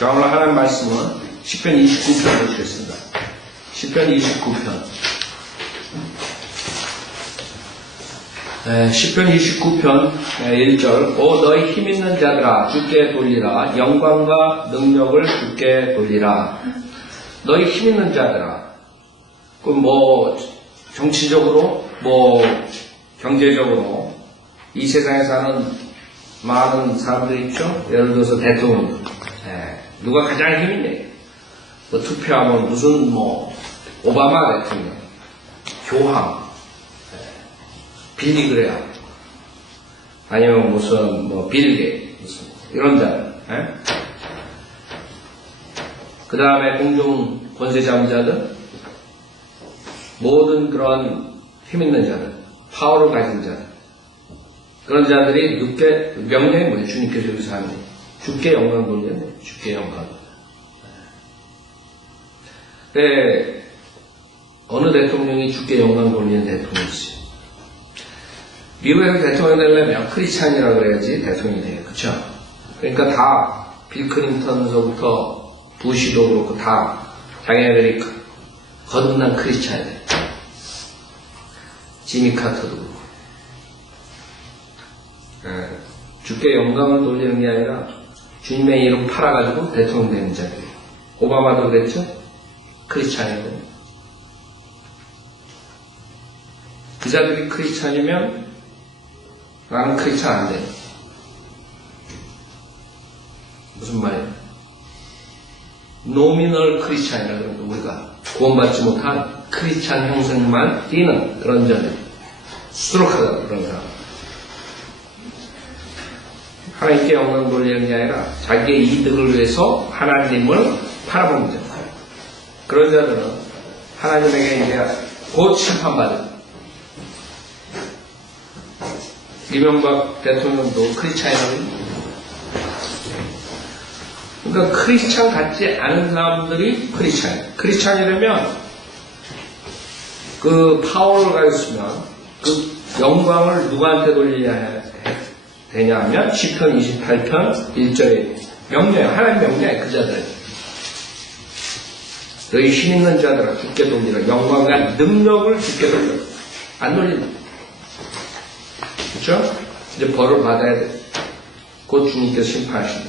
자, 오늘 하나님 말씀은 시편 29편 보시겠습니다. 시편 29편. 시편 29편 1절. 오 너희 힘있는 자들아 주께 돌리라. 영광과 능력을 주께 돌리라. 너희 힘있는 자들아. 정치적으로 경제적으로 이 세상에 사는 많은 사람들이 있죠. 예를 들어서 대통령. 누가 가장 힘있냐. 투표하면 무슨 오바마 대통령, 교황, 빌리 그레암, 아니면 무슨 빌 게이츠, 이런 자들. 그 다음에 공중 권세 잡자들, 모든 그런 힘있는 자들, 파워를 가진 자들, 그런 자들이 명령이 뭐예요? 주님께서 여기서 하는 거예요. 주께 영광 돌리네. 주께 영광. 어느 대통령이 주께 영광 돌리는 대통령이지. 미국에서 대통령 되려면 크리스찬이라고 그래야지 대통령이 돼요. 그쵸? 그러니까 다 빌 클린턴서부터 부시도 그렇고 다 자기네들이 거듭난 크리스찬이에요. 지미 카터도 그렇고. 주께 영광을 돌리는 게 아니라 주님의 이름 팔아가지고 대통령 되는 자들이에요. 오바마도 그랬죠? 크리스찬이고. 그 자들이 크리스찬이면 나는 크리스찬 안 돼. 무슨 말이에요? 노미널 크리스찬이라고 그러고 우리가 구원받지 못한 크리스찬 형성만 띄는 그런 자들. 수두룩하다 그런 사람. 하나님께 영광 돌리는 게 아니라 자기의 이득을 위해서 하나님을 팔아먹는 자. 그런 자들은 하나님에게 이제 곧 심판받을. 이명박 대통령도 크리스찬이라고. 그러니까 크리스찬 같지 않은 사람들이 크리스찬이에요. 크리스찬이라면 그 파워를 가졌으면 그 영광을 누구한테 돌리냐 되냐 하면 시편 28편 1절에 명령해. 하나님 명령해. 그 자들. 너희 힘있는 자들아 주께 돌리라. 영광과 능력을 주께 돌리라. 안 돌린다. 그렇죠? 이제 벌을 받아야 돼. 곧 주님께서 심판하신다.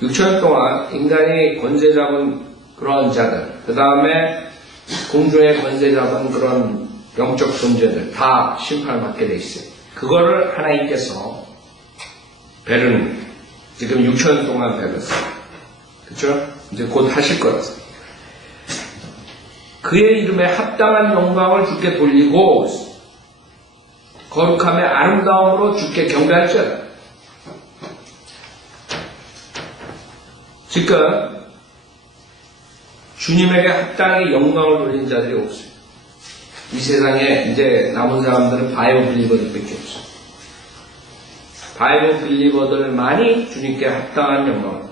6천 년 동안 인간이 권세 잡은 그런 자들, 그 다음에 공중에 권세 잡은 그런 영적 존재들 다 심판을 받게 돼 있어요. 그거를 하나님께서 배를 지금 6천 년 동안 배렸어요. 그렇죠? 이제 곧 하실 거라서. 그의 이름에 합당한 영광을 주께 돌리고 거룩함의 아름다움으로 주께 경배할지어다. 지금 주님에게 합당하게 영광을 돌리는 자들이 없어요. 이 세상에 이제 남은 사람들은 바이블 빌리버들밖에 없어요. 바이블 빌리버들만이 주님께 합당한 영광을,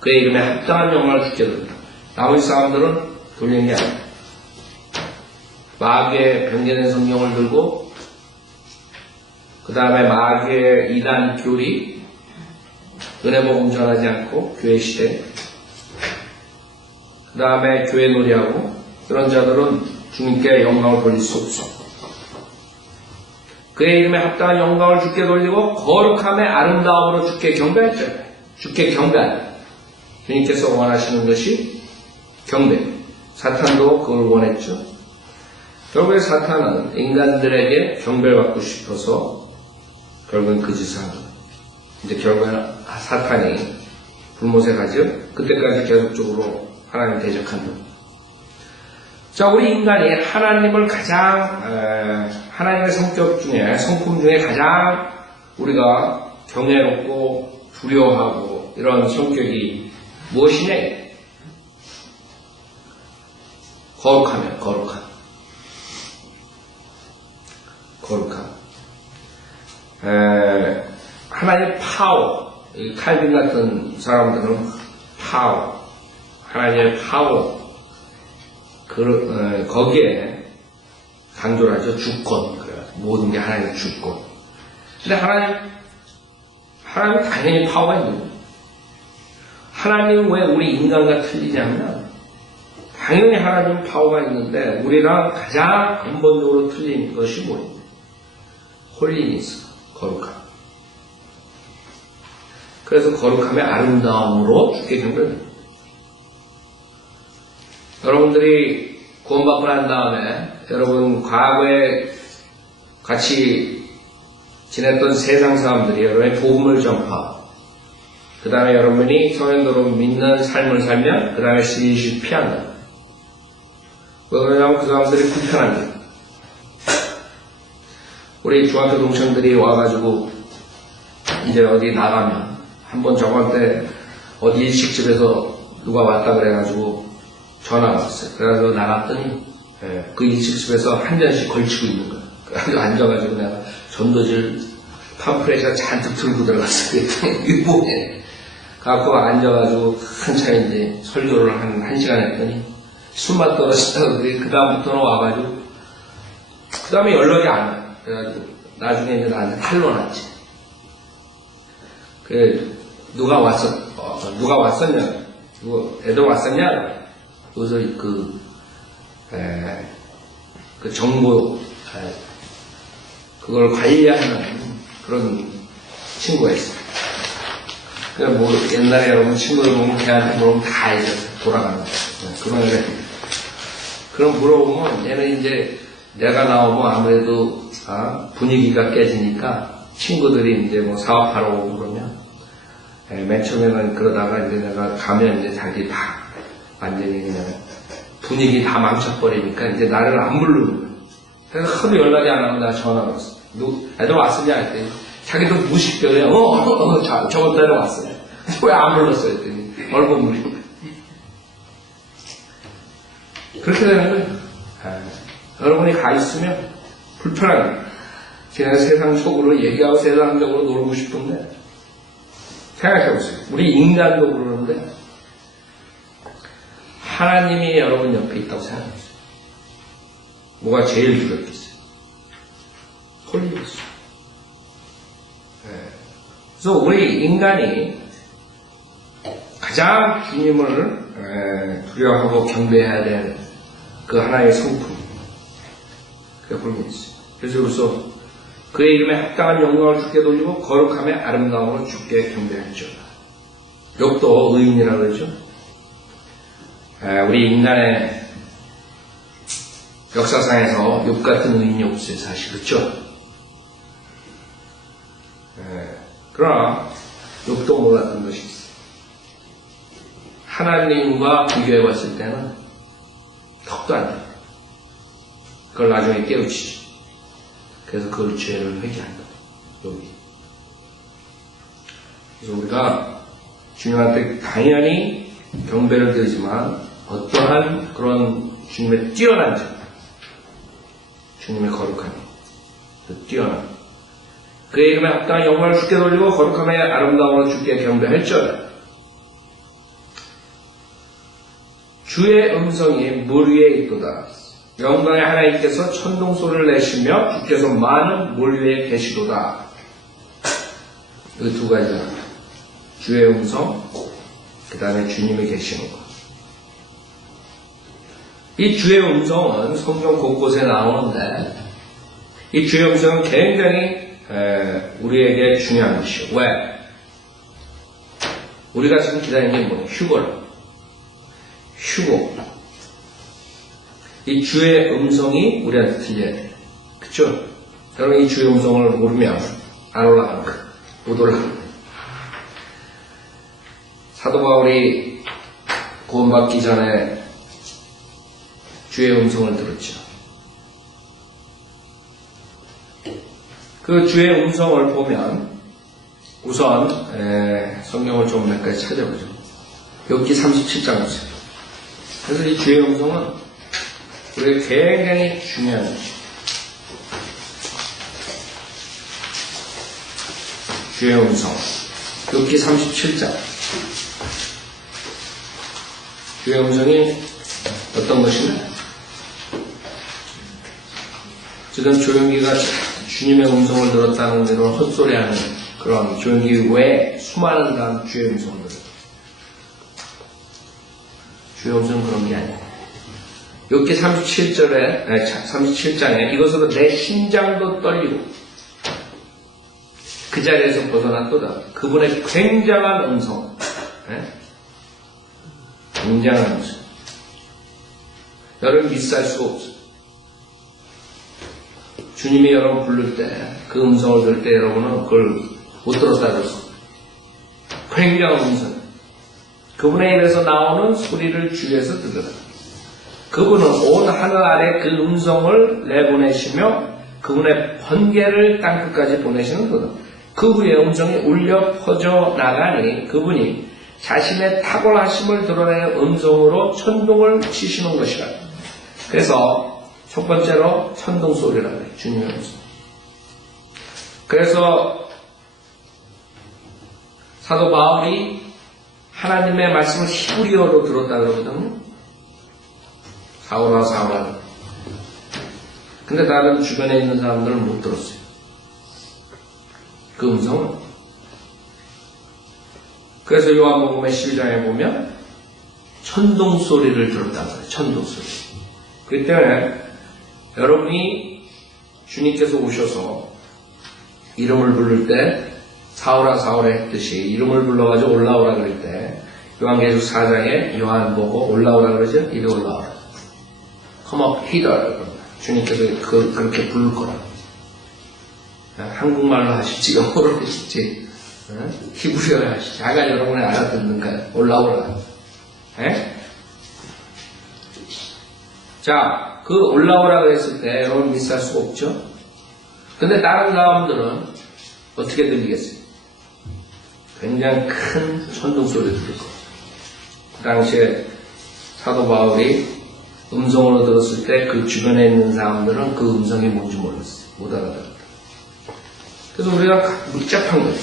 그의 이름에 합당한 영광을 주께 돌린다. 나머지 사람들은 돌리는 게 아니에요. 마귀의 변개된 성경을 들고 그 다음에 마귀의 이단 교리, 은혜복음 전하지 않고 교회 시대, 그 다음에 교회 놀이하고 그런 자들은 주님께 영광을 돌릴 수 없어. 그의 이름에 합당한 영광을 주께 돌리고 거룩함의 아름다움으로 주께 경배했죠. 주께 경배하라. 주님께서 원하시는 것이 경배. 사탄도 그걸 원했죠. 결국에 사탄은 인간들에게 경배받고 싶어서 결국엔 그 짓을 한 거예요. 이제 결국에는 사탄이 불못에 가죠. 그때까지 계속적으로 하나님 대적한다. 자, 우리 인간이 하나님을 가장 하나님의 성격 중에 성품 중에 가장 우리가 경외롭고 두려워하고 이런 성격이 무엇이냐? 거룩함이에요. 거룩함. 하나님의 파워, 칼빈 같은 사람들은 파워, 하나님의 파워, 거기에 강조를 하죠. 주권. 그래요. 모든 게 하나님의 주권. 근데 하나님 당연히 파워가 있는 거예요. 하나님은 왜 우리 인간과 틀리냐면 당연히 하나님은 파워가 있는데 우리랑 가장 근본적으로 틀린 것이 뭐예요? 홀리니스, 거룩함. 그래서 거룩함의 아름다움으로 주께 경배합니다. 여러분들이 구원받고 난 다음에 여러분 과거에 같이 지냈던 세상 사람들이 여러분의 복음을 전파하고 그 다음에 여러분이 성현도로 믿는 삶을 살면 그 다음에 슬슬 피한다. 왜 그러냐면 그 사람들이 불편합니다. 우리 중학교 동창들이 와가지고 이제 어디 나가면 한번 저번 때 어디 일식집에서 누가 왔다 그래가지고 전화가 왔어요. 그래서 나갔더니 그 일식집에서 한 잔씩 걸치고 있는 거예요. 그래서 앉아가지고 내가 전도질 팜프렛을 잔뜩 들고 들어갔어요. 이게 뭐해? 갖고 앉아가지고 한참 이제 설교를 한 시간 했더니 술맛 떨어진다고 그래. 그 다음부터는 와가지고 그 다음에 연락이 안 와요. 그래가지고 나중에 이제 나한테 탈로 났지. 그래 누가 왔었냐? 애들 왔었냐? 그래서 그 정보 그걸 관리하는 그런 친구였어요. 그냥 뭐 옛날에 여러분 친구들 보면 걔한테 물어보면 다 알죠. 돌아가는 거. 그럼 물어보면 얘는 이제 내가 나오면 아무래도 분위기가 깨지니까 친구들이 이제 뭐 사업하러 오고 그러면 맨 처음에는 그러다가 이제 내가 가면 이제 자기 다 완전히 그냥 분위기 다 망쳐버리니까 이제 나를 안 부르는 거야. 그래서 하도 연락이 안 하면 내가 전화가 왔어. 애들 왔었냐 했더니 자기도 무식병에 저번 달에 왔어요. 왜 안 불렀어요 했더니 얼굴 무리. 그렇게 되는 거예요. 여러분이 가 있으면 불편한 거예요. 그냥 세상 속으로 얘기하고 세상적으로 놀고 싶은데 생각해보세요. 우리 인간도 그러는데 하나님이 여러분 옆에 있다고 생각해보세요. 뭐가 제일 두렵겠어요? 홀리겠어요. 그래서 우리 인간이 가장 주님을 두려워하고 경배해야 될 그 하나의 성품, 그게 홀리겠어요. 그래서 그의 이름에 합당한 영광을 주께 돌리고 거룩함의 아름다움으로 주께 경배할지어다. 욥도 의인이라고 그러죠. 우리 인간의 역사상에서 욥 같은 의인이 없어요, 사실. 그렇죠? 그러나 욥도 몰랐던 것이 있어요. 하나님과 비교해 봤을 때는 턱도 안 돼요. 그걸 나중에 깨우치죠. 그래서 그걸 죄를 회개한다. 여기. 그래서 우리가 주님한테 당연히 경배를 드리지만 어떠한 그런 주님의 뛰어난 점, 주님의 거룩함이 뛰어난 그의 이름에 합당한 영광을 주께 돌리고 거룩함의 아름다움으로 주께 경배할지어다. 주의 음성이 물 위에 있도다. 영광의 하나님께서 천둥 소리를 내시며 주께서 많은 물 위에 계시도다. 이 두 가지다. 주의 음성, 그 다음에 주님이 계시는 것. 이 주의 음성은 성경 곳곳에 나오는데 이 주의 음성은 굉장히 우리에게 중요한 것이요. 왜? 우리가 지금 기다리는 게 뭐예요? 휴거를. 휴고. 이 주의 음성이 우리한테 들려야 돼요. 그쵸? 여러분 이 주의 음성을 모르면 안 올라가는 거예요. 못 올라가는 거예요. 사도 바울이 구원받기 전에 주의 음성을 들었죠. 그 주의 음성을 보면 우선 성경을 좀 몇 가지 찾아보죠. 욥기 37장 보세요. 그래서 이 주의 음성은 우리에게 굉장히 중요한 것이죠. 주의 음성 욥기 37장 주의 음성이 어떤 것이냐? 지금 조용기가 주님의 음성을 들었다는 이런 헛소리하는 그런 조용기 외에 수많은 다른 주의 음성을 들어요. 주의 음성은 그런 게 아니에요. 욥기 37장에 이것으로 내 심장도 떨리고 그 자리에서 벗어났도다. 그분의 굉장한 음성. 굉장한 음성. 여러분 비쌀 수가 없어요. 주님이 여러분 부를 때, 그 음성을 들을 때 여러분은 그걸 못 들었다 그랬어. 굉장한 음성. 그분의 입에서 나오는 소리를 주위에서 들으라. 그분은 온 하늘 아래 그 음성을 내보내시며 그분의 번개를 땅끝까지 보내시는 분은 그 후에 음성이 울려 퍼져 나가니 그분이 자신의 탁월하심을 드러내는 음성으로 천둥을 치시는 것이라. 그래서 첫 번째로 천둥 소리라고 해요. 주님의 음성. 그래서 사도 바울이 하나님의 말씀을 히브리어로 들었다 그러거든요. 사울아. 근데 다른 주변에 있는 사람들은 못 들었어요. 그 음성은. 그래서 요한복음의 12장에 보면 천둥 소리를 들었다고 해요. 천둥 소리. 그렇기 때문에 여러분이 주님께서 오셔서 이름을 부를 때 사울아 했듯이 이름을 불러가지고 올라오라 그럴 때 요한계시록 4장에 요한 보고 올라오라 그러죠? 이리 올라오라. Come up hither. 주님께서 그렇게 부를 거라. 한국말로 하실지 영어로 하실지 히브리어로 하실지 자가 여러분이 알아듣는가요? 올라오라. 자, 그 올라오라 그랬을 때 여러분 미스할 수가 없죠? 근데 다른 사람들은 어떻게 들리겠어요? 굉장히 큰 천둥 소리를 들을 거예요. 그 당시에 사도 바울이 음성으로 들었을 때 그 주변에 있는 사람들은 그 음성이 뭔지 몰랐어요. 못 알아들었다. 그래서 우리가 복잡한 거죠.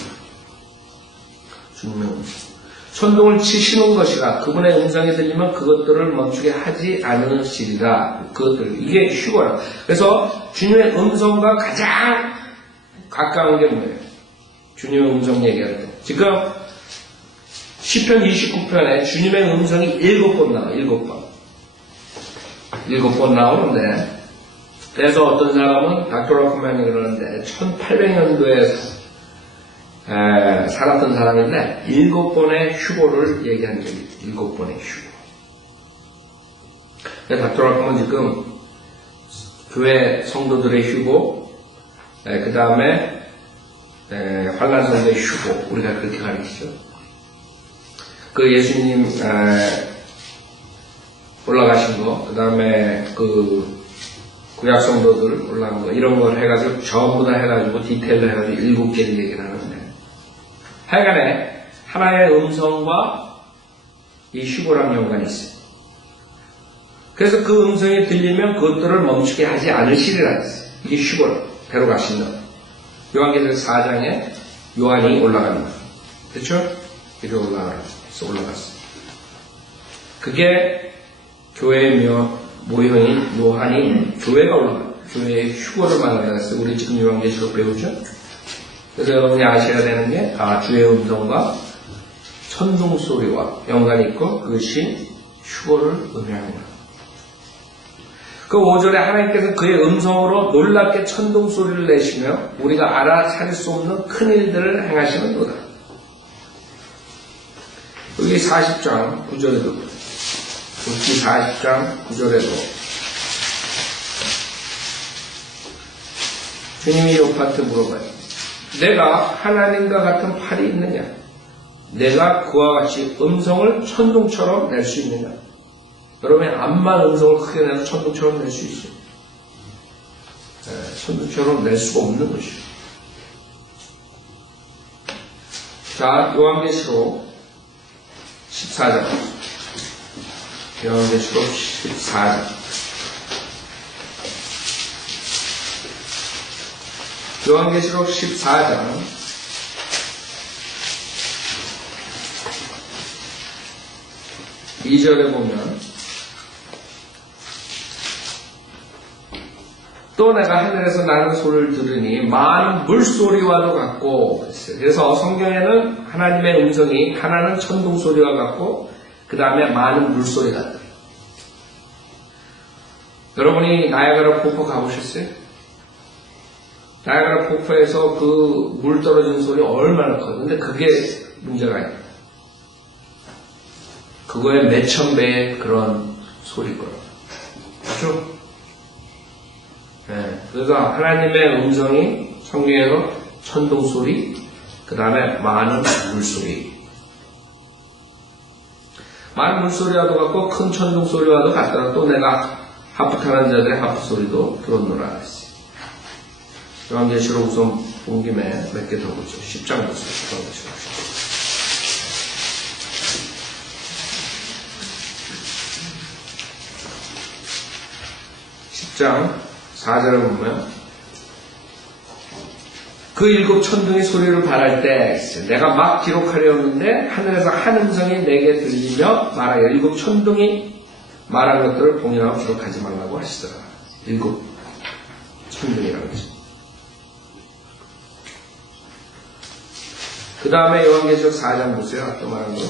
주님의 음성. 천둥을 치시는 것이라 그분의 음성이 들리면 그것들을 멈추게 하지 않으시리라. 그것들 이게 휴거라. 그래서 주님의 음성과 가장 가까운 게 뭐예요? 주님의 음성 얘기할 때. 지금 시편 29편에 주님의 음성이 7번 나와요. 7번. 7번 나오는데 그래서 어떤 사람은 닥터라프만이 그러는데 1800년도에 살았던 사람인데 7번의 휴고를 얘기한 적이 있어요. 7번의 휴고. 닥터라프만 지금 교회 성도들의 휴고, 그 다음에 환란성도의 휴고, 우리가 그렇게 가르치죠. 그 예수님 올라가신 거, 그 다음에 그 구약성도들 올라간 거, 이런 걸 해가지고 전부 다 해가지고 디테일로 해가지고 7개를 얘기를 하는데 하여간에 하나의 음성과 이 휴고랑 연관이 있어요. 그래서 그 음성이 들리면 그것들을 멈추게 하지 않으시리라 했어요. 이게 휴고로 배로 가신다. 요한계시록 4장에 요한이 올라가는 거예요. 그렇죠? 이렇게 올라갔어요. 그게 교회의 모형인 요한이 교회가 올라가요. 교회의 휴고를 말한다 했어요. 우리 지금 요한계시록 배우죠? 그래서 여러분이 아셔야 되는 게 주의 음성과 천둥 소리와 연관이 있고 그것이 휴고를 의미하는 거예요. 그 5절에 하나님께서 그의 음성으로 놀랍게 천둥 소리를 내시며 우리가 알아차릴 수 없는 큰 일들을 행하시는도다. 여기 40장 9절에도 욥기 40장 9절에도 주님이 욥한테 물어봐요. 내가 하나님과 같은 팔이 있느냐? 내가 그와 같이 음성을 천둥처럼 낼 수 있느냐? 여러분이 암만 음성을 크게 내서 천둥처럼 낼 수 있어요. 천둥처럼 낼 수가 없는 것이에요. 자, 요한계시록 14장. 요한계시록 14장. 요한계시록 14장 2절에 보면 또 내가 하늘에서 나는 소리를 들으니 많은 물소리와도 같고 그래서 성경에는 하나님의 음성이 하나는 천둥 소리와 같고 그 다음에 많은 물소리가 들려요. 여러분이 나야가라 폭포 가보셨어요? 나야가라 폭포에서 그 물 떨어지는 소리 얼마나 커요. 근데 그게 문제가 아니에요. 그거의 몇천 배의 그런 소리일 거예요. 그렇죠? 네. 그래서 하나님의 음성이 성경에서 천둥소리, 그 다음에 많은 물소리. 많은 물소리와도 같고 큰 천둥소리와도 같더라. 또 내가 하프타는 자들의 하프소리도 들었노라 했어요. 요한계시록 우선 본 김에 몇 개 더 보죠. 10장 보세요. 10장 4절에 보면 그 일곱 천둥이 소리를 발할 때 내가 막 기록하려는데 하늘에서 한 음성이 내게 들리며 말하여 일곱 천둥이 말한 것들을 봉인하고 기록하지 말라고 하시더라. 일곱 천둥이라고 하죠. 그 다음에 요한계시록 4장 보세요. 아까 말한 거.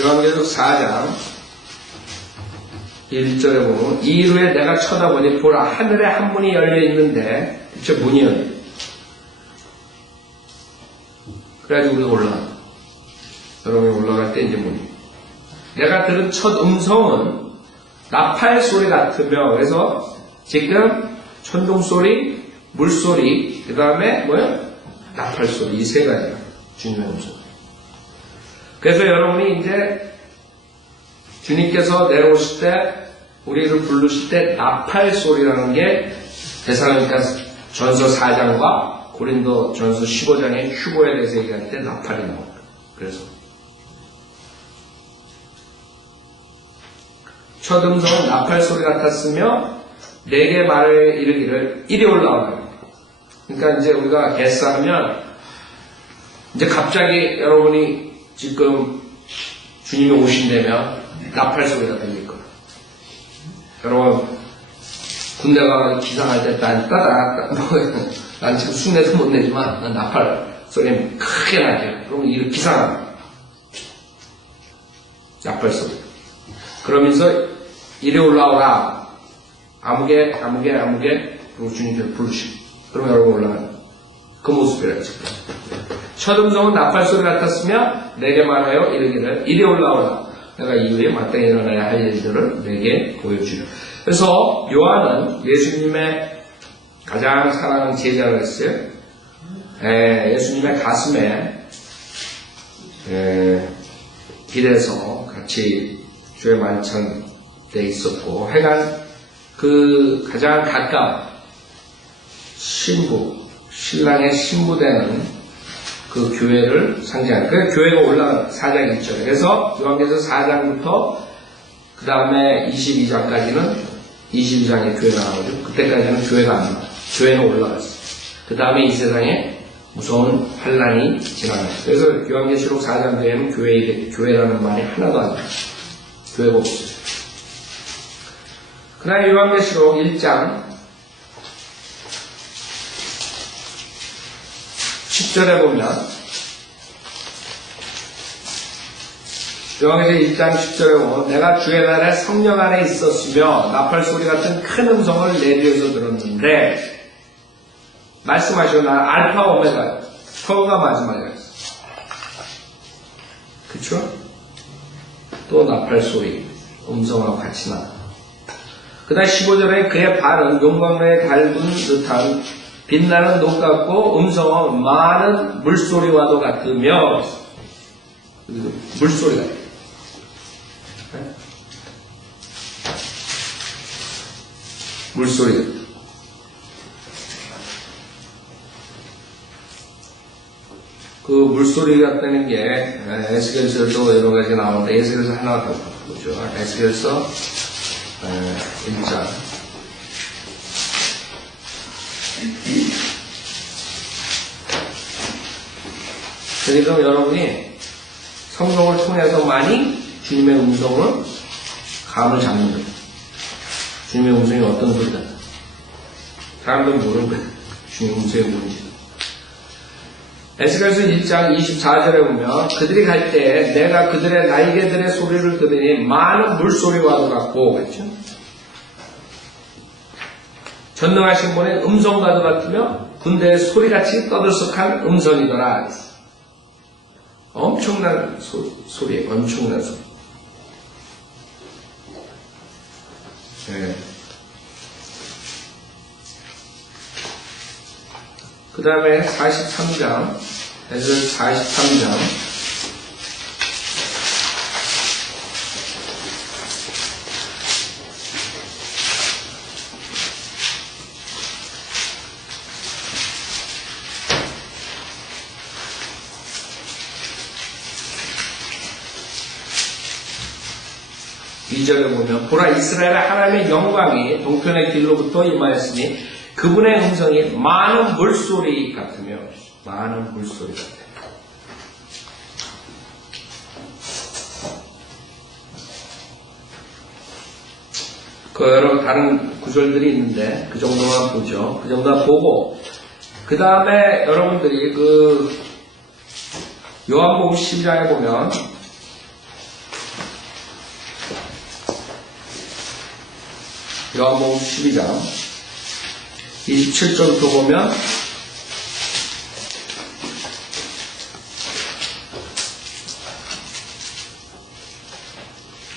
요한계시록 4장 1절에 보면 이후에 내가 쳐다보니 보라 하늘에 한 문이 열려있는데 그쵸 문이 열려. 그래가지고 우리가 올라가. 여러분이 올라갈 때 이제 문이. 내가 들은 첫 음성은 나팔 소리 같으며 그래서 지금 천둥소리, 물소리, 그 다음에 뭐요? 나팔 소리 이 세 가지가 주님의 음성. 그래서 여러분이 이제 주님께서 내려오실 때 우리를 부르실 때 나팔 소리라는 게 데살로니가 전서 4장과 고린도 전서 15장의 휴거에 대해서 얘기할 때 나팔이 나옵니다. 그래서 첫 음성은 나팔 소리 같았으며 내게 말을 이르기를 이리 올라오라. 그러니까 이제 우리가 개싸하면 이제 갑자기 여러분이 지금 주님이 오신다면 나팔 소리가 들릴 거예요. 여러분 군대 가서 기상할 때 난 지금 흉내도 못 내지만 난 나팔 소리는 크게 나죠. 그러면 이를 기상합니다. 나팔 소리. 그러면서 이리 올라오라. 아무개 그리고 주님께서 부르시고 그러면 여러분 올라가요. 그 모습이라고 지금. 첫 음성은 나팔 소리 같았으며 내게 말하여 이르기를 이리 올라오라. 내가 이후에 마땅히 일어나야 할 일들을 내게 보여주려. 그래서 요한은 예수님의 가장 사랑하는 제자를 했어요. 예수님의 가슴에 길에서 같이 주의 만찬 때 있었고 하여간 그 가장 가까운 신부, 신랑의 신부되는 그 교회를 상징하는 그 교회가 올라간 4장 1절. 그래서 요한계시록 4장부터 그 다음에 22장까지는 22장에 교회가 나오죠. 그때까지는 교회가 안 나와요. 교회는 올라갔어요. 그 다음에 이 세상에 무서운 환란이 지나갔어요. 그래서 요한계시록 4장 뒤에는 교회라는 말이 하나도 안 나와요. 교회가 없어요. 그 다음에 요한계시록 1장 10절에 보면 요한계시록 1장 10절에 보면 내가 주의 날에 성령 안에 있었으며 나팔 소리 같은 큰 음성을 내 귀에서 들었는데 말씀하시고 나는 알파 오메가 처음과 마지막이었어. 그쵸? 또 나팔 소리 음성하고 같이 나. 그 다음 15절에 그의 발은 용광로에 달군 듯한 빛나는 녹 같고 음성은 많은 물소리와도 같으며 물소리 같아요. 물소리 같아요. 그 물소리 같다는 게 에스겔서도 여러 가지 나오는데 에스겔서 하나 더 보죠. 에스겔서 1장 그러니까 여러분이 성경을 통해서 많이 주님의 음성을 감을 잡는 거예요. 주님의 음성이 어떤 소리다. 사람들은 모르는 거예요. 주님 음성이 뭔지. 에스겔서 1장 24절에 보면 그들이 갈 때 내가 그들의 날개들의 소리를 들으니 많은 물소리와도 같고 그렇죠? 전능하신 분의 음성과도 같으며 군대의 소리같이 떠들썩한 음성이더라. 엄청난 소리예요. 엄청난 소리. 네. 그 다음에 43장, 에스겔 43장. 이 절에 보면 보라 이스라엘 하나님의 영광이 동편의 길로부터 임하였으니 그분의 음성이 많은 물소리 같으며 많은 물소리 같아요. 그 여러 다른 구절들이 있는데 그 정도만 보죠. 그 정도만 보고 그 다음에 여러분들이 그 요한복음 12장에 보면 요한복음 12장 27절부터 보면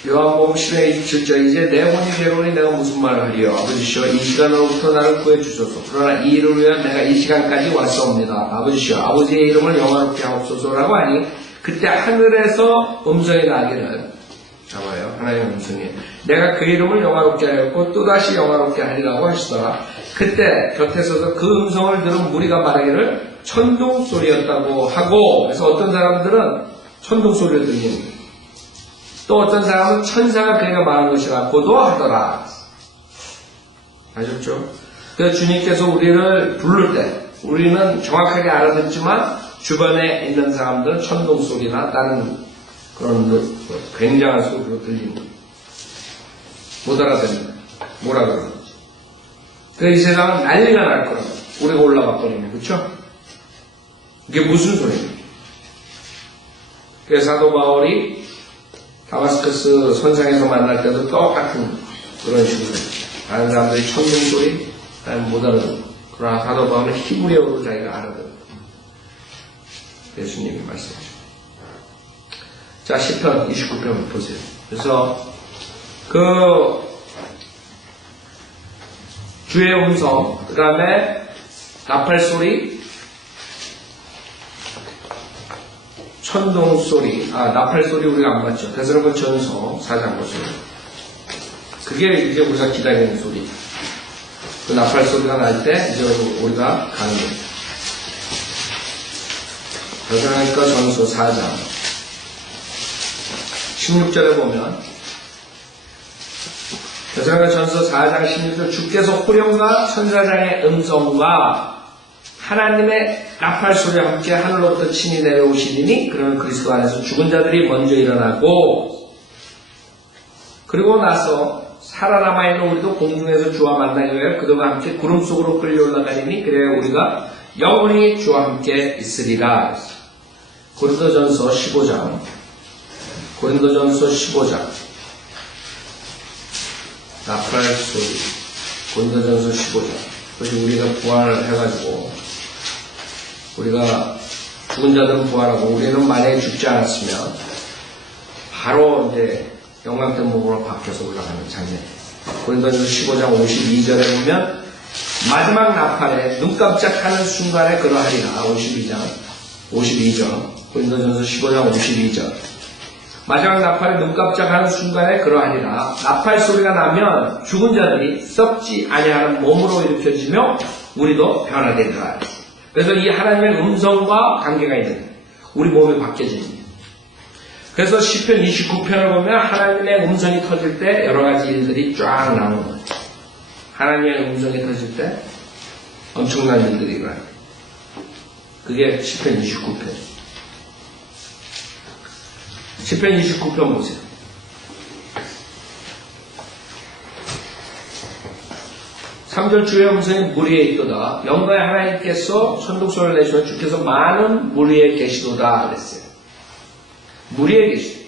요한복음 12장 27절 이제 내 혼이 괴로우니 내가 무슨 말을 하리요 아버지시여 이 시간으로부터 나를 구해주소서 그러나 이 일을 위하여 내가 이 시간까지 왔사옵니다 아버지시여 아버지의 이름을 영화롭게 하옵소서라고 하니 그때 하늘에서 음성이 나기를 잡아요. 하나님의 음성이 내가 그 이름을 영화롭게 하였고 또다시 영화롭게 하리라고 하시더라. 그때 곁에 서서 그 음성을 들은 무리가 말하기를 천둥 소리였다고 하고 그래서 어떤 사람들은 천둥 소리를 들리는 또 어떤 사람은 천사가 그에게 말한 것이라고도 하더라. 아셨죠? 그래서 주님께서 우리를 부를 때 우리는 정확하게 알아듣지만 주변에 있는 사람들은 천둥 소리나 다른 그런 굉장한 소리로 들리는 거예요. 못 알아듣는 뭐라 그러는지. 그래서 이 세상은 난리가 날 거라고. 우리가 올라가 버리면 그렇죠? 이게 무슨 소리입니까? 그래서 사도 바울이 다마스커스 선상에서 만날 때도 똑같은 그런 식으로 다른 사람들이 천둥 소리 나는 못 알아듣는 그러나 사도 바울은 히브리어로 자기가 알아듣는 예수님이 말씀하셨죠. 자, 시편 29편을 보세요. 그래서 그 주의 음성, 그 다음에 나팔 소리, 천둥 소리, 나팔 소리 우리가 안 봤죠. 데살로니가 전서 4장 보세요. 그게 이제 우리가 기다리는 소리. 그 나팔 소리가 날 때 이제 우리가 가는 거예요. 데살로니가 전서 4장 16절에 보면 데살로니가 전서 4장 16절 주께서 호령과 천사장의 음성과 하나님의 나팔 소리와 함께 하늘로부터 친히 내려오시리니 그러면 그리스도 안에서 죽은 자들이 먼저 일어나고 그리고 나서 살아남아있는 우리도 공중에서 주와 만나기 위해 그들과 함께 구름 속으로 끌려 올라가리니 그래야 우리가 영원히 주와 함께 있으리라. 고린도전서 15장 나팔 소리 고린도전서 15장 그것이 우리가 부활을 해가지고 우리가 죽은 자들은 부활하고 우리는 만약에 죽지 않았으면 바로 이제 영광된 몸으로 바뀌어서 올라가는 장면. 고린도전서 15장 52절에 보면 마지막 나팔에 눈 깜짝하는 순간에 그러하리라. 52절 고린도전서 15장 52절 마지막 나팔에 눈 깜짝하는 순간에 그러하리라. 나팔 소리가 나면 죽은 자들이 썩지 아니하는 몸으로 일으켜지며 우리도 변화되리라. 그래서 이 하나님의 음성과 관계가 있는 우리 몸이 바뀌어집니다. 그래서 시편 29편을 보면 하나님의 음성이 터질 때 여러 가지 일들이 쫙 나오는 거예요. 하나님의 음성이 터질 때 엄청난 일들이 일어나요. 그게 시편 29편. 시편 29편 보세요. 3절 주의 음성이 물 위에 있도다. 영광의 하나님께서 천둥소리를 내시며 주께서 많은 물 위에 계시도다 그랬어요. 물 위에 계시도.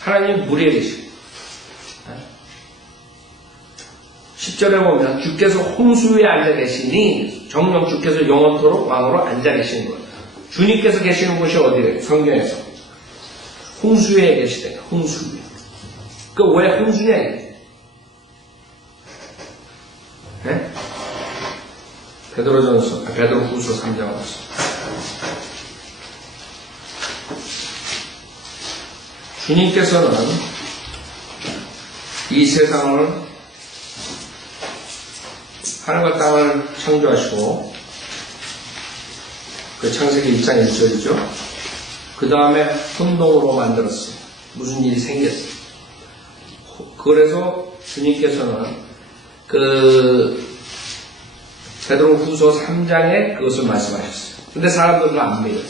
하나님은 물 위에 계시고. 10절에 보면 주께서 홍수 위에 앉아 계시니 정령 주께서 영원토록 왕으로 앉아 계시는 거예요. 주님께서 계시는 곳이 어디래요? 성경에서. 홍수 위에 계시대요. 홍수 위에. 그 왜 홍수냐 이게. 네? 베드로후서 3장 왔어. 주님께서는 이 세상을 하늘과 땅을 창조하시고 그 창세기 1장 1절이죠. 그 다음에 혼동으로 만들었어요. 무슨 일이 생겼어요. 그래서 주님께서는 그 베드로후서 3장에 그것을 말씀하셨어요. 근데 사람들은 안 믿어요.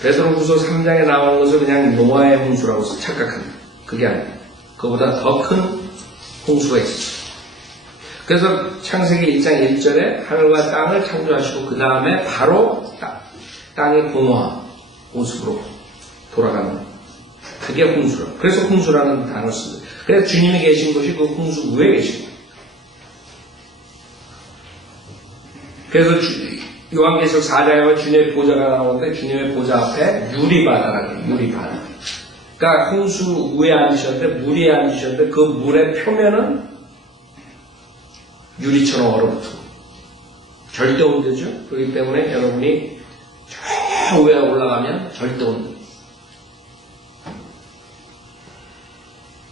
베드로후서 3장에 나오는 것을 그냥 노아의 홍수라고 착각합니다. 그게 아니에요. 그보다 더 큰 홍수가 있었어요. 그래서 창세기 1장 1절에 하늘과 땅을 창조하시고 그 다음에 바로 땅이 공허한 모습으로 돌아가는 그게 홍수라. 그래서 홍수라는 단어를 씁니다. 그래서 주님이 계신 곳이 그 홍수 위에 계신 거예요. 그래서 요한계시록 4장에 보면 주님의 보좌가 나오는데 주님의 보좌 앞에 유리바다라고 해요. 유리바다. 그러니까 홍수 위에 앉으셨는데 물 위에 앉으셨는데 그 물의 표면은 유리처럼 얼어붙고 절대 온도죠. 그렇기 때문에 여러분이 저 위에 올라가면 절대 온도.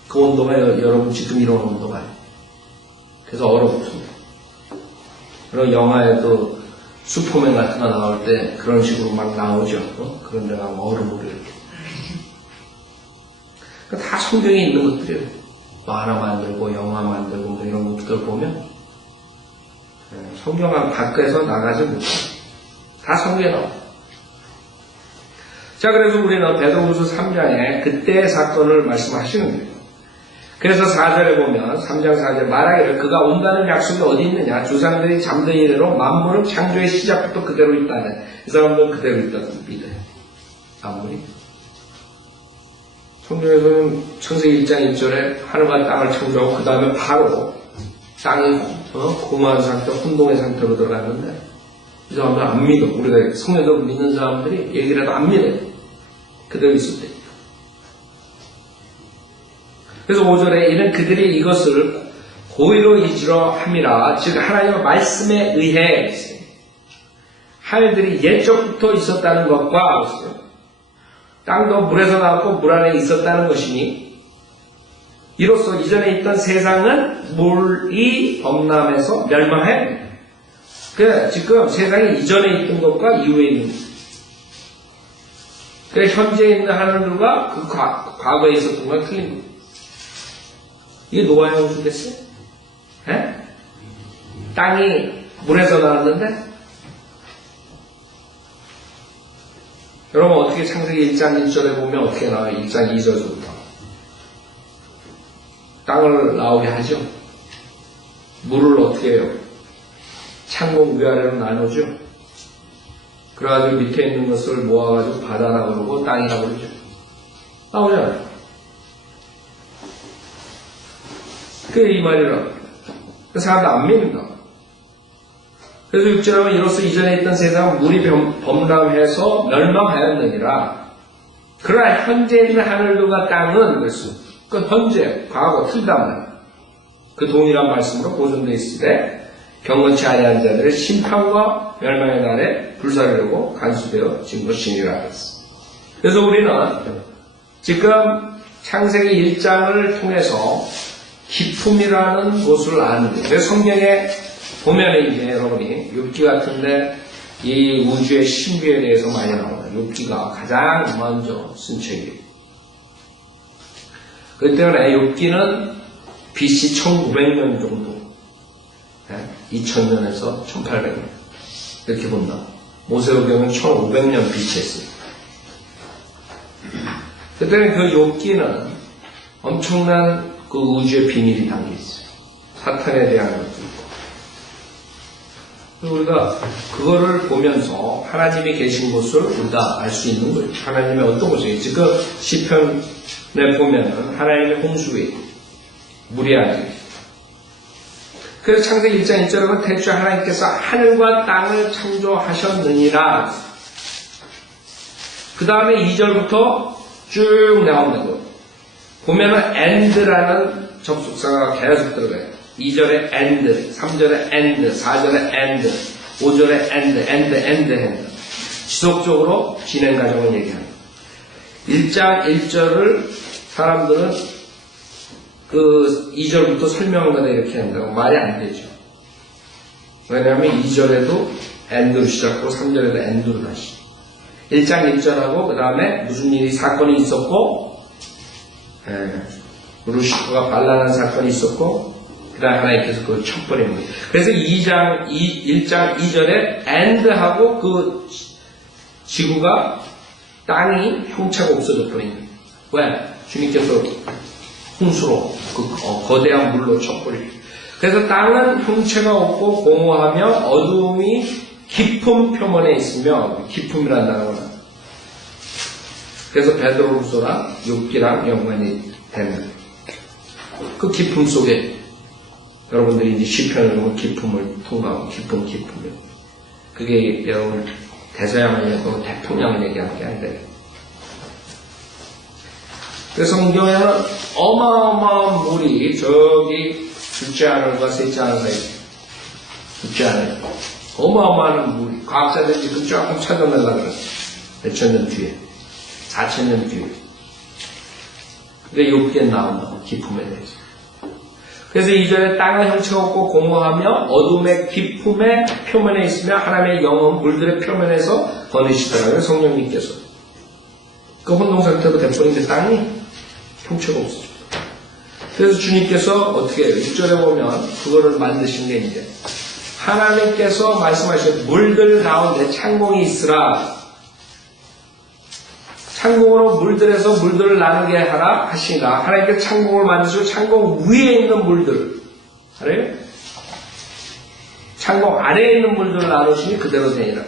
그 온도가 여러분 지금 이런 온도가 아니에요. 그래서 얼어붙습니다. 그리고 영화에도 슈퍼맨 같은 거 나올 때 그런 식으로 막 나오죠. 그런 데가 얼음으로 이렇게. 그러니까 다 성경에 있는 것들이에요. 만화 만들고 영화 만들고 뭐 이런 것들 보면 성경 밖에서 나가지 못해요. 다 성경에 나와요. 자, 그래서 우리는 베드로후서 3장에 그때의 사건을 말씀하시는 거예요. 그래서 4절에 보면 3장 4절 말하기를 그가 온다는 약속이 어디 있느냐. 조상들이 잠든 이래로 만물은 창조의 시작부터 그대로 있다네. 이 사람들은 그대로 있다고 믿어요. 아무리 성경에서는 창세기 1장 1절에 하늘과 땅을 창조하고 그 다음에 바로 땅이 공허한 상태, 혼동의 상태로 들어갔는데 이 사람들은 안 믿어. 우리가 성경을 믿는 사람들이 얘기를 해도 안 믿어요. 그대로 있을 때. 그래서 5절에 이는 그들이 이것을 고의로 잊으려 함이라. 즉 하나님의 말씀에 의해 하늘들이 옛적부터 있었다는 것과 땅도 물에서 나왔고 물 안에 있었다는 것이니 이로써 이전에 있던 세상은 물이 범람해서 멸망해. 그래, 지금 세상이 이전에 있던 것과 이후에 있는 것. 그래, 현재 있는 하늘들과 그 과거에 있었던 건 틀린 것. 이게 노아의 홍수겠어요? 땅이 물에서 나왔는데? 여러분 어떻게 창세기 1장 1절에 보면 어떻게 나와요? 1장 2절부터. 땅을 나오게 하죠. 물을 어떻게 해요? 창공 위아래로 나누죠. 그래가지고 밑에 있는 것을 모아가지고 바다라고 그러고 땅이라고 그러죠. 나오잖아요. 그게 이 말이라고. 사람도 안 믿는다. 그래서 6절에 보면 이로써 이전에 있던 세상은 물이 범람해서 멸망하였느니라. 그러나 현재 있는 하늘과 땅은 그랬습니다. 그 현재, 과거, 틀다만 그 동일한 말씀으로 보존되어 있으되 경건치 아니한 자들의 심판과 멸망의 날에 불사르려고 간수되어 진 것이니라 했습니다. 그래서 우리는 지금 창세기 1장을 통해서 기품이라는 것을 아는데 그래서 성경에 보면은 이제 여러분이 욥기 같은데 이 우주의 신비에 대해서 많이 나와요. 욥기가 가장 먼저 쓴 책이에요. 그렇기 때문에 욥기는 BC 1900년 정도 2000년에서 1800년 이렇게 본다. 모세오경은 1500년 BC에 쓰요. 그때는 그 욥기는 엄청난 그 우주의 비밀이 담겨 있어요. 사탄에 대한 것도 있고. 우리가 그거를 보면서 하나님이 계신 곳을 우리가 알 수 있는 거예요. 하나님의 어떤 곳이에요? 지금 시편에 보면은 하나님의 홍수에 물이 안에. 그래서 창세기 1장 1절에 보면 태초에 하나님께서 하늘과 땅을 창조하셨느니라. 그 다음에 2절부터 쭉 나옵니다. 보면은 and라는 접속사가 계속 들어가요. 2절에 and, 3절에 and, 4절에 and, 5절에 and. 지속적으로 진행 과정을 얘기합니다. 1장 1절을 사람들은 그 2절부터 설명하거나 이렇게 한다고 말이 안 되죠. 왜냐하면 2절에도 and로 시작하고 3절에도 and로 다시. 1장 1절하고 그 다음에 무슨 일이 사건이 있었고 루시퍼가 반란한 사건이 있었고 그 다음에 하나님께서 그걸 쳐버린 거예요. 그래서 1장 2절에 and하고 그 지구가 땅이 형체가 없어져 버린 거예요. 왜? 주님께서 홍수로 거대한 물로 쳐버리고. 그래서 땅은 형체가 없고 공허하며 어두움이 깊은 표면에 있으며 깊음이라는 단어가 나와요. 그래서 베드로후서랑 욥기랑 연관이 되는 그 깊음 속에 여러분들이 이제 시편을 보면 깊음을 통과하고 깊음을 그게 여러분 대서양을 얘기하고 태평양을 얘기하는 게 아니라 그래서 성경에는 어마어마한 물이 저기 둘째 하늘과 셋째 하늘 사이 둘째 하늘 어마어마한 물이 과학자들이 지금 조금 찾아내려고 그래요. 몇천 년 뒤에 4,000년 뒤에 근데 욥기에 나온다고 깊음에 대해서 그래서 2절에 땅은 형체가 없고 공허하며 어둠의 깊음의 표면에 있으며 하나님의 영은 물들의 표면에서 거느시더라고요. 성령님께서 그 혼동상태로 돼버린데 땅이 형체가 없어져. 그래서 주님께서 어떻게 해요? 6절에 보면 그거를 만드신 게 이제 하나님께서 말씀하신 물들 가운데 창공이 있으라. 창공으로 물들에서 물들을 나누게 하라 하시니까 하나님께서 창공을 만드시고 창공 위에 있는 물들 알아요? 창공 아래에 있는 물들을 나누시니 그대로 되니라.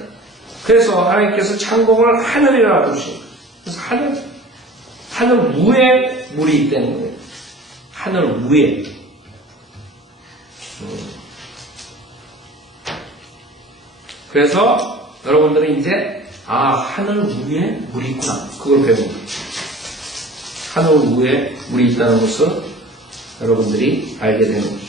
그래서 하나님께서 창공을 하늘이라고 부르십니다. 그래서 하늘 위에 물이 있다는 거예요. 하늘 위에. 그래서 여러분들은 이제 하늘 위에 물이 있구나. 그걸 배우는 거예요. 하늘 위에 물이 있다는 것을 여러분들이 알게 되는 거죠.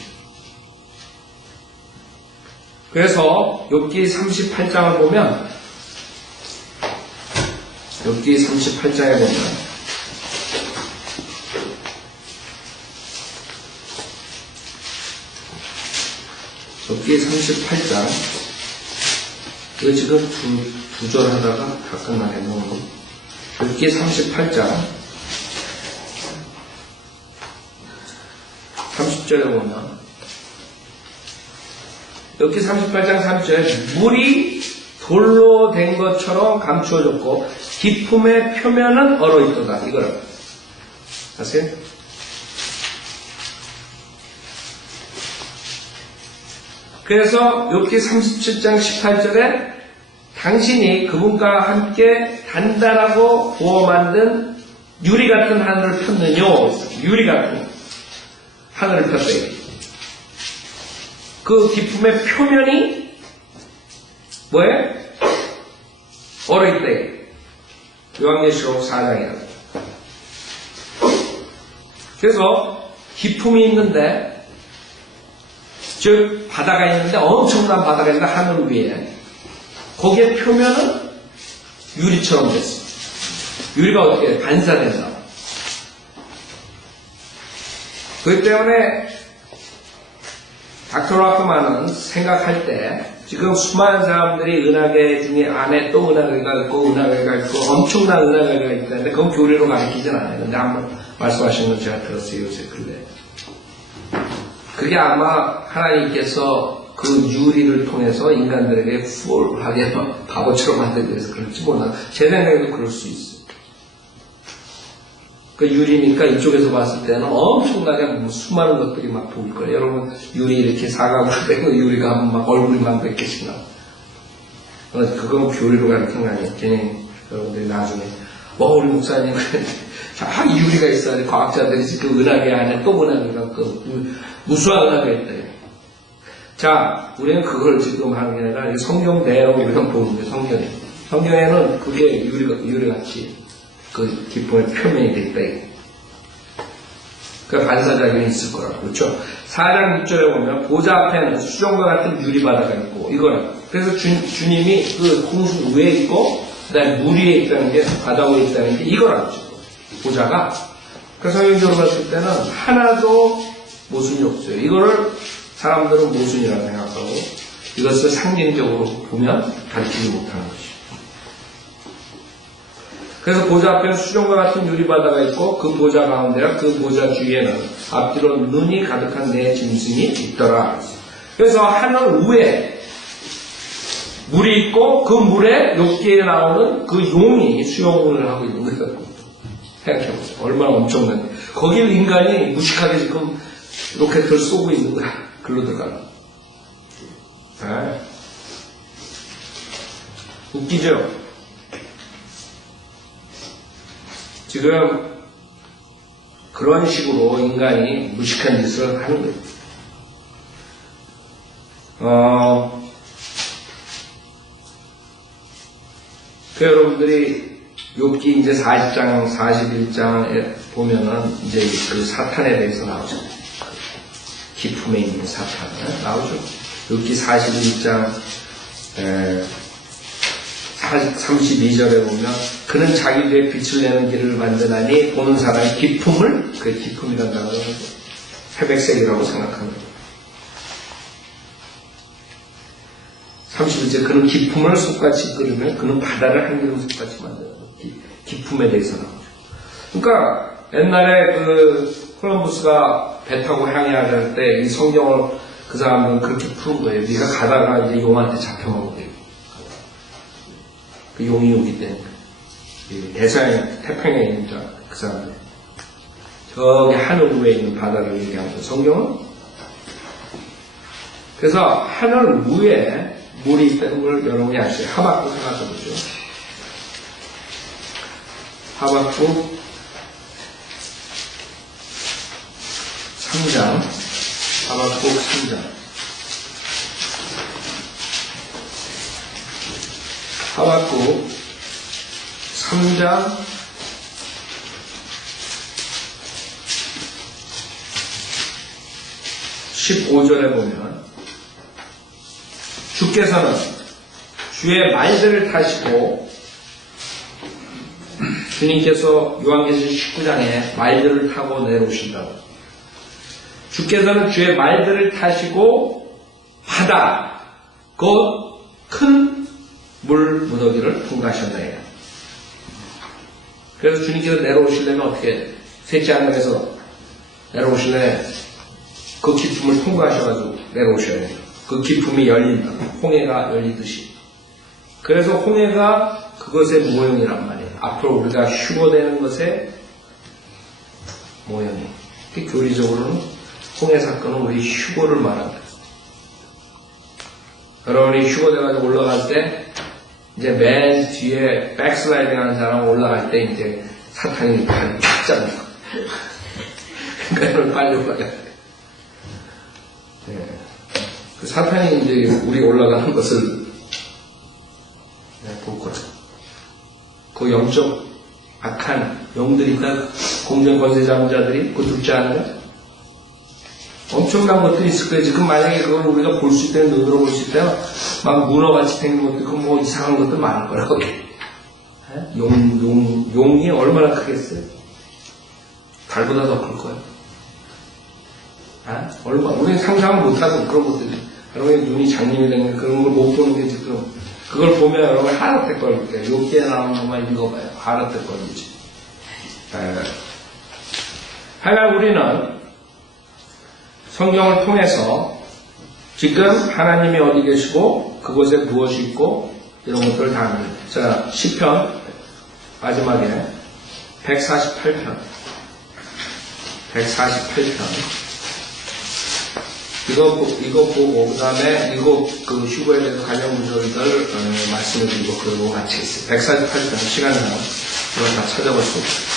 그래서 욥기 38장을 보면 욥기 38장에 보면 욥기 38장 이거 지금 두 절 하다가 다 끝나겠네요. 욥기 38장 30절에 보면 욥기 38장 30절에 물이 돌로 된 것처럼 감추어졌고 깊음의 표면은 얼어있도다. 이거를 아세요? 그래서 욥기 37장 18절에 당신이 그분과 함께 단단하고 부어 만든 유리 같은 하늘을 폈느뇨. 유리 같은 하늘을 폈어요. 그 깊음의 표면이 뭐예요? 얼어있대. 요한계시록 4장이라고. 그래서 깊음이 있는데 즉 바다가 있는데 엄청난 바다가 있는데 하늘 위에 거기에 표면은 유리처럼 됐어. 유리가 어떻게 반사된다. 그렇기 때문에 닥터 라크만은 생각할 때 지금 수많은 사람들이 은하계 중에 안에 또 은하계가 있고 은하계가 있고 엄청난 은하계가 있다는데 그건 교리로 가르치진 않아요. 근데 한번 말씀하신 건 제가 들었어요. 요새 근래. 그게 아마 하나님께서 그 유리를 통해서 인간들에게 풀하게 바보처럼 만들기 위해서 그럴지 몰라. 제 생각에도 그럴 수 있어요. 그 유리니까 이쪽에서 봤을 때는 엄청나게 수많은 것들이 막 보일 거예요. 여러분, 유리 이렇게 사각으로 되고 유리가 막 얼굴이 막 몇 개씩 나와. 그건 교리로 가르친 거 아니에요. 괜히 여러분들이 나중에, 우리 목사님, 저기 유리가 있어야 과학자들이 그 은하계 안에 또 은하계가 무수한 은하계가 있다. 자, 우리는 그걸 지금 하는 게 아니라 성경대로 우리가 보는 거예요, 성경에는 그게 유리같이 그 기쁨의 표면이 됐다. 그 반사작용이 있을 거라고. 그렇죠? 4장 6절에 보면 보좌 앞에는 수정과 같은 유리바다가 있고, 이거는. 그래서 주님이 그 홍수 위에 있고, 그 다음에 물 위에 있다는 게, 바다 위에 있다는 게 이거라고. 보좌가. 그래서 성경적으로 봤을 때는 하나도 모순이 없어요. 이거를 사람들은 모순이라고 생각하고, 이것을 상징적으로 보면 가르치지 못하는 것이죠. 그래서 보좌 앞에는 수정과 같은 유리바다가 있고 그 보좌 가운데와 그 보좌 주위에는 앞뒤로 눈이 가득한 네 짐승이 있더라. 그래서 하늘 위에 물이 있고 그 물에 욥기에 나오는 그 용이 수영을 하고 있는 거예요. 생각해보세요. 얼마나 엄청난데. 거길 인간이 무식하게 지금 로켓을 쏘고 있는 거야. 글로 들어가는. 웃기죠? 지금 그런 식으로 인간이 무식한 짓을 하는 거예요. 그 여러분들이 욥기 이제 40장, 41장에 보면은 이제 그 사탄에 대해서 나오잖아요. 기품에 있는 사탄 나오죠. 욥기 41장 32절에 보면 그는 자기 뒤에 빛을 내는 길을 만드나니 보는 사람이 기품을, 그 기품이라는 단어를 회백색이라고 생각합니다. 31절 그는 기품을 숲같이 끓이며 그는 바다를 한기름 숲같이 만드는 기품에 대해서 나오죠. 그러니까 옛날에 그 콜럼부스가 배 타고 항해할 때 이 성경을 그 사람은 그렇게 푸는 거예요. 네가 가다가 이제 용한테 잡혀먹게. 그 용이 오기 때문에. 대서양, 태평양에 있는 그 사람들. 저기 하늘 위에 있는 바다를 얘기하는 거. 성경은. 그래서 하늘 위에 물이 있다는 걸 여러분이 아시죠? 하박국 생각해보죠. 하박국 3장. 하박국 3장. 하박국 3장 15절에 보면 주께서는 주의 말들을 타시고 주님께서 요한계시록 19장에 말들을 타고 내려오신다고. 주께서는 주의 말들을 타시고 바다 곧 큰 물 무더기를 통과하셨네요. 그래서 주님께서 내려오시려면 어떻게 셋째 하늘에서 내려오실래 그 기품을 통과하셔가지고 내려오셔야 돼요. 그 기품이 열린다. 홍해가 열리듯이. 그래서 홍해가 그것의 모형이란 말이에요. 앞으로 우리가 휴거되는 것의 모형이에요. 교리적으로는 홍해 사건은 우리 휴거를 말합니다. 여러분이 휴거돼가지고 올라갈 때 이제 맨 뒤에 백슬라이딩 하는 사람 올라갈 때 이제 사탄이 발을 쫙 잡는 거예요. 그러니까 여러분 빨리 올라가야 돼요. 그 사탄이 이제 우리 올라가는 것을 볼 거죠. 그 영적 악한 영들이니까 공정 권세 자자들이 그 둘째 하나는 엄청난 것들이 있을 거예요. 지금 만약에 그걸 우리가 볼 수 있다면 눈으로 볼 수 있다면 막 문어같이 생긴 것도 있고 뭐 이상한 것들 많을 거라고. 용이 얼마나 크겠어요? 달보다 더 클 거예요. 우리는 상상을 못하고 그런 것들이. 여러분의 눈이 장님이 되는 그런 걸 못 보는 게 지금 그걸 보면 여러분 하라텍 걸릴 거예요. 욥기에 나오는 것만 읽어봐요. 하라텍 걸리지. 하여간 우리는 성경을 통해서 지금 하나님이 어디 계시고 그곳에 무엇이 있고 이런 것들을 다 압니다. 자, 시편 마지막에 148편 148편. 이거 보고, 그 다음에 그 휴거에 대해서 관련 구절들 말씀을 드리고, 그러고 같이 있어요. 148편, 시간상 이걸 다 찾아볼 수 없어요.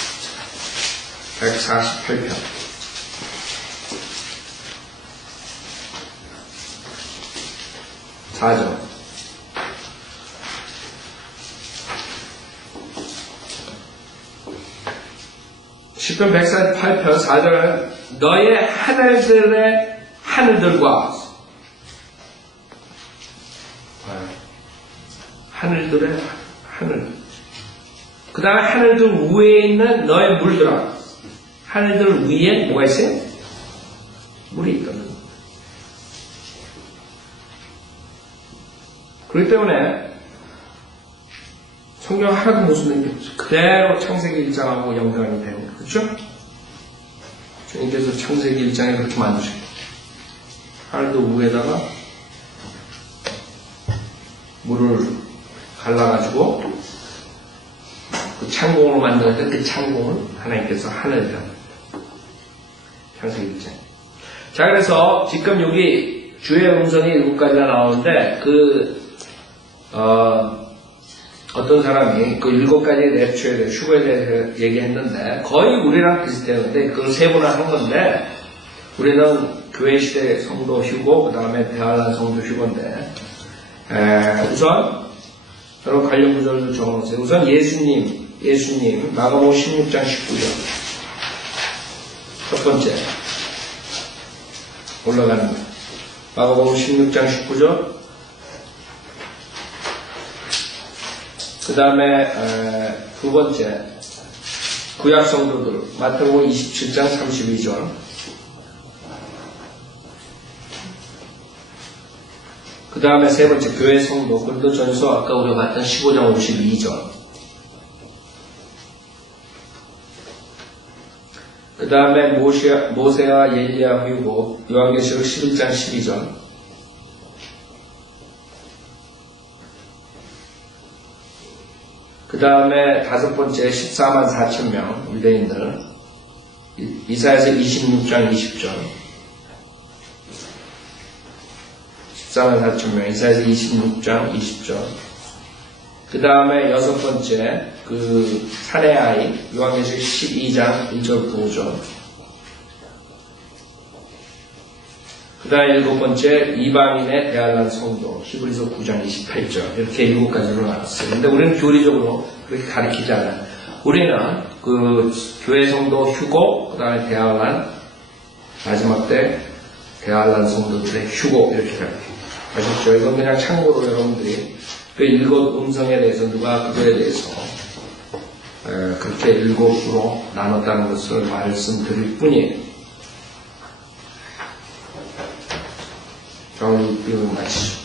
148편. 사절. 시편 148편 4절은 너의 하늘들과 하늘들의 하늘, 그 다음에 하늘들 위에 있는 너의 물들아. 하늘들 위에 뭐가 있어요? 물이 있거든. 그렇기 때문에 성경 하나도 못 쓰는 게 없어요. 그대로 창세기 1장하고 연관이 되는 거죠. 그렇죠? 주님께서 창세기 1장에 그렇게 만드셨고, 하늘도 위에다가 물을 갈라가지고 그 창공을 만드는데 그 창공을 하나님께서 하늘이라. 창세기 1장. 자, 그래서 지금 여기 주의 음성이 7가지가 나오는데 어떤 사람이 그 7가지의 랩처에 대해 휴거에 대해서 얘기했는데 거의 우리랑 비슷했는데 그걸 세분화한 건데 우리는 교회 시대 성도 휴거, 그 다음에 대환란 성도 휴거인데 우선 여러분 관련 구절도 적어놓으세요. 우선 예수님 마가복음 16장 19절 첫 번째 올라가는 거. 마가복음 16장 19절 그 다음에 두 번째 구약 성도들 마태복음 27장 32절 그 다음에 세 번째 교회 성도 고린도전서 아까 우리가 봤던 15장 52절 그 다음에 모세와 엘리야 휴거 요한계시록 11장 12절 그 다음에 다섯 번째 14만 4천 명 유대인들 이사야서 26장 20절 14만 4천 명 이사야서 26장 20절 그 다음에 여섯 번째 그 산의 아이 요한계시록 12장 1절부터 5절 그 다음에 일곱 번째 이방인의 대환란 성도 히브리서 9장 28절 이렇게 7가지로 나눴어요. 근데 우리는 교리적으로 그렇게 가르치지 않아요. 우리는 그 교회 성도 휴거 그 다음에 대환란 마지막 때 대환란 성도들의 휴거 이렇게 가르쳐요. 아셨죠? 이건 그냥 참고로 여러분들이 그 7 음성에 대해서 누가 그거에 대해서 그렇게 7으로 나눴다는 것을 말씀드릴 뿐이에요. 오늘 이거 마치죠.